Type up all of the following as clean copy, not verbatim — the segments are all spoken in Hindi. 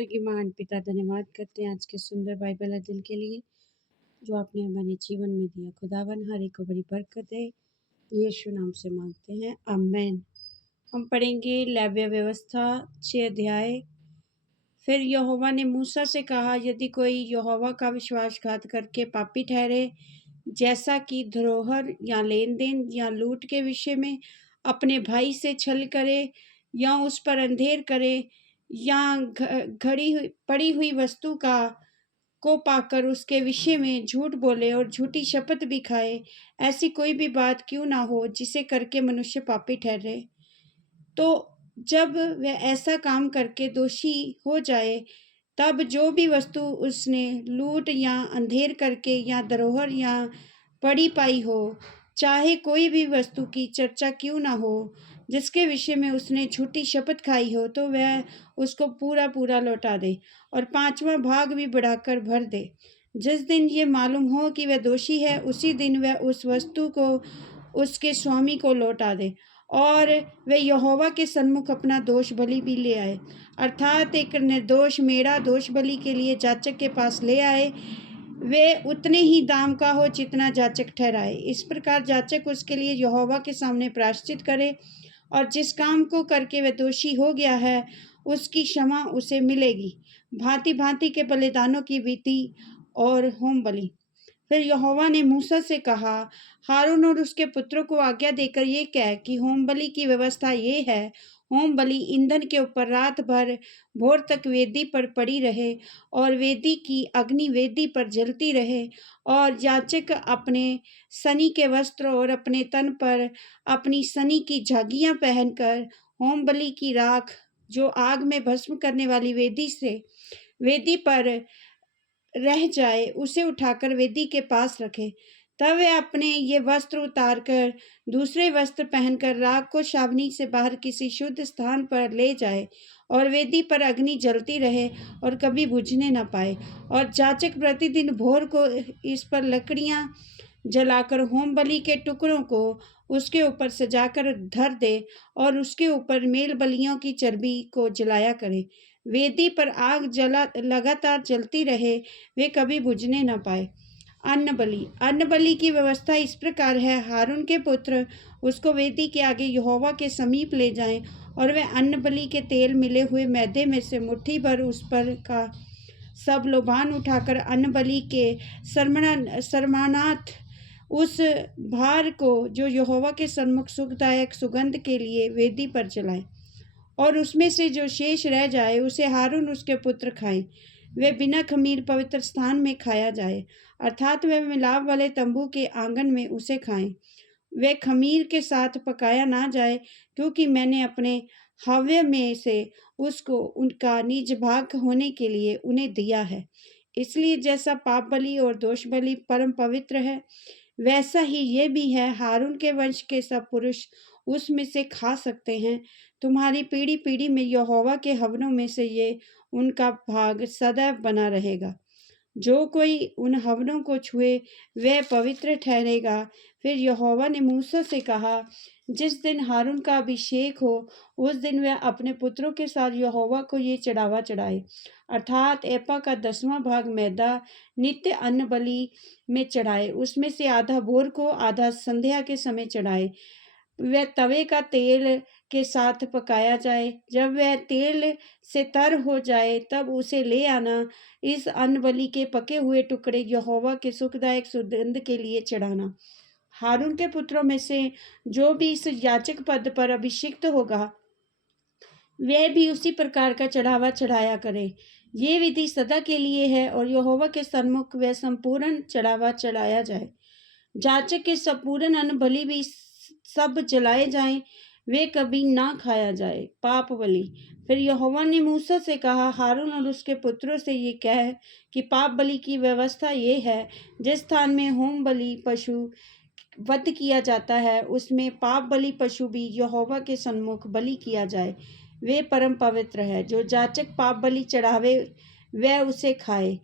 स्वर्ग की महान पिता, धन्यवाद करते हैं आज के सुंदर बाइबल अध्ययन के लिए जो आपने हमारे जीवन में दिया। खुदावन हर एक को बड़ी बरकत दे, यीशु नाम से मांगते हैं, आमीन। हम पढ़ेंगे लेव्य व्यवस्था 6 अध्याय। फिर यहोवा ने मूसा से कहा, यदि कोई यहोवा का विश्वासघात करके पापी ठहरे, जैसा कि धरोहर या लेन देन या लूट के विषय में अपने भाई से छल करे या उस पर अंधेर करे या पड़ी हुई वस्तु को पाकर उसके विषय में झूठ बोले और झूठी शपथ भी खाए, ऐसी कोई भी बात क्यों ना हो जिसे करके मनुष्य पापी ठहरे, तो जब वह ऐसा काम करके दोषी हो जाए, तब जो भी वस्तु उसने लूट या अंधेर करके या धरोहर या पड़ी पाई हो, चाहे कोई भी वस्तु की चर्चा क्यों ना हो, जिसके विषय में उसने झूठी शपथ खाई हो, तो वह उसको पूरा पूरा लौटा दे और 5वां भाग भी बढ़ाकर भर दे। जिस दिन ये मालूम हो कि वह दोषी है, उसी दिन वह उस वस्तु को उसके स्वामी को लौटा दे और वे यहोवा के सन्मुख अपना दोष बलि भी ले आए, अर्थात एक निर्दोष मेढ़ा दोष बलि के लिए जाचक के पास ले आए। वे उतने ही दाम का हो जितना जाचक ठहराए। इस प्रकार जाचक उसके लिए यहोवा के सामने प्रायश्चित करे और जिस काम को करके वह दोषी हो गया है, उसकी क्षमा उसे मिलेगी, भांति भांति के बलिदानों की विधि और होम बलि। फिर यहोवा ने मूसा से कहा, हारून और उसके पुत्रों को आज्ञा देकर ये कह कि होम बलि की व्यवस्था ये है, होम बलि ईंधन के ऊपर रात भर भोर तक वेदी पर पड़ी रहे और वेदी की अग्नि वेदी पर जलती रहे, और याजक अपने सनी के वस्त्र और अपने तन पर अपनी सनी की झागियां पहनकर होम बलि की राख जो आग में भस्म करने वाली वेदी पर रह जाए, उसे उठाकर वेदी के पास रखे। तब वे अपने ये वस्त्र उतारकर दूसरे वस्त्र पहनकर राख को छावनी से बाहर किसी शुद्ध स्थान पर ले जाए और वेदी पर अग्नि जलती रहे और कभी बुझने न पाए। और जाचक प्रतिदिन भोर को इस पर लकड़ियां जलाकर होम बलि के टुकड़ों को उसके ऊपर सजाकर धर दे और उसके ऊपर मेल बलियों की चर्बी को जलाया करे। वेदी पर आग लगातार जलती रहे, वे कभी बुझने न पाए। अन्न बलि की व्यवस्था इस प्रकार है, हारून के पुत्र उसको वेदी के आगे यहोवा के समीप ले जाएं और वे अन्न बलि के तेल मिले हुए मैदे में से मुट्ठी भर उस पर का सब लोबान उठाकर अन्न बलि के सरमानार्थ उस भार को जो यहोवा के सन्मुख सुखदायक सुगंध के लिए वेदी पर जलाए, और उसमें से जो शेष रह जाए उसे हारून उसके पुत्र खाएं। वे बिना खमीर पवित्र स्थान में खाया जाए, अर्थात वे मिलाप वाले तंबू के आंगन में उसे खाएं। वे खमीर के साथ पकाया ना जाए, क्योंकि मैंने अपने हव्य में से उसको उनका निज भाग होने के लिए उन्हें दिया है। इसलिए जैसा पाप बलि और दोष बलि परम पवित्र है, वैसा ही ये भी है। हारून के वंश के सब पुरुष उसमें से खा सकते हैं। तुम्हारी पीढ़ी पीढ़ी में यहोवा के हवनों में से ये उनका भाग सदैव बना रहेगा। जो कोई उन हवनों को छुए वह पवित्र ठहरेगा। फिर यहोवा ने मूसा से कहा, जिस दिन हारून का अभिषेक हो, उस दिन वह अपने पुत्रों के साथ यहोवा को ये चढ़ावा चढ़ाए, अर्थात एपा का 10वां भाग मैदा नित्य अन्न बलि में चढ़ाए। उसमें से आधा भोर को, आधा संध्या के समय चढ़ाए। वह तवे का तेल के साथ पकाया जाए। जब वह तेल से तर हो जाए, तब उसे ले आना। इस अन्न बलि के पके हुए टुकड़े यहोवा के सुखदायक सुगंध के लिए चढ़ाना। हारून के पुत्रों में से जो भी इस याजक पद पर अभिषिक्त होगा, वह भी उसी प्रकार का चढ़ावा चढ़ाया करे। ये विधि सदा के लिए है और यहोवा के सन्मुख वह संपूर्ण चढ़ावा चढ़ाया जाए। जाचक के संपूर्ण अन्न बलि भी सब जलाए जाएं, वे कभी ना खाया जाए। पाप बलि। फिर यहोवा ने मूसा से कहा, हारून और उसके पुत्रों से ये कह कि पाप बलि की व्यवस्था ये है, जिस स्थान में होम बलि पशु वध किया जाता है, उसमें पाप बलि पशु भी यहोवा के सन्मुख बलि किया जाए। वे परम पवित्र है। जो जाचक पाप बलि चढ़ावे वह उसे खाए।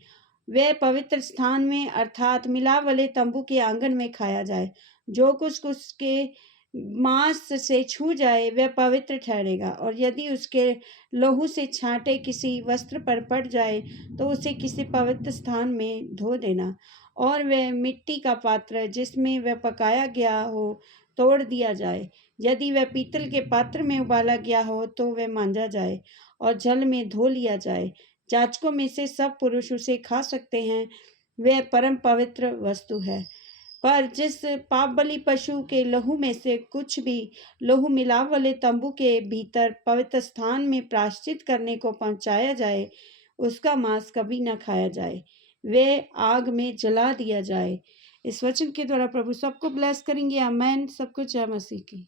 वह पवित्र स्थान में, अर्थात मिलाप वाले तंबू के आंगन में खाया जाए। जो कुछ उसके मांस से छू जाए वह पवित्र ठहरेगा, और यदि उसके लहू से छांटे किसी वस्त्र पर पड़ जाए तो उसे किसी पवित्र स्थान में धो देना। और वह मिट्टी का पात्र जिसमें वह पकाया गया हो तोड़ दिया जाए। यदि वह पीतल के पात्र में उबाला गया हो तो वह मांजा जाए और जल में धो लिया जाए। जाजकों में से सब पुरुष उसे खा सकते हैं, वह परम पवित्र वस्तु है। पर जिस पाप बलि पशु के लहू में से कुछ भी लहू मिलाप वाले तंबू के भीतर पवित्र स्थान में प्रायश्चित करने को पहुंचाया जाए, उसका मांस कभी न खाया जाए, वे आग में जला दिया जाए। इस वचन के द्वारा प्रभु सबको ब्लेस करेंगे। आमेन। सबको जय मसीह की।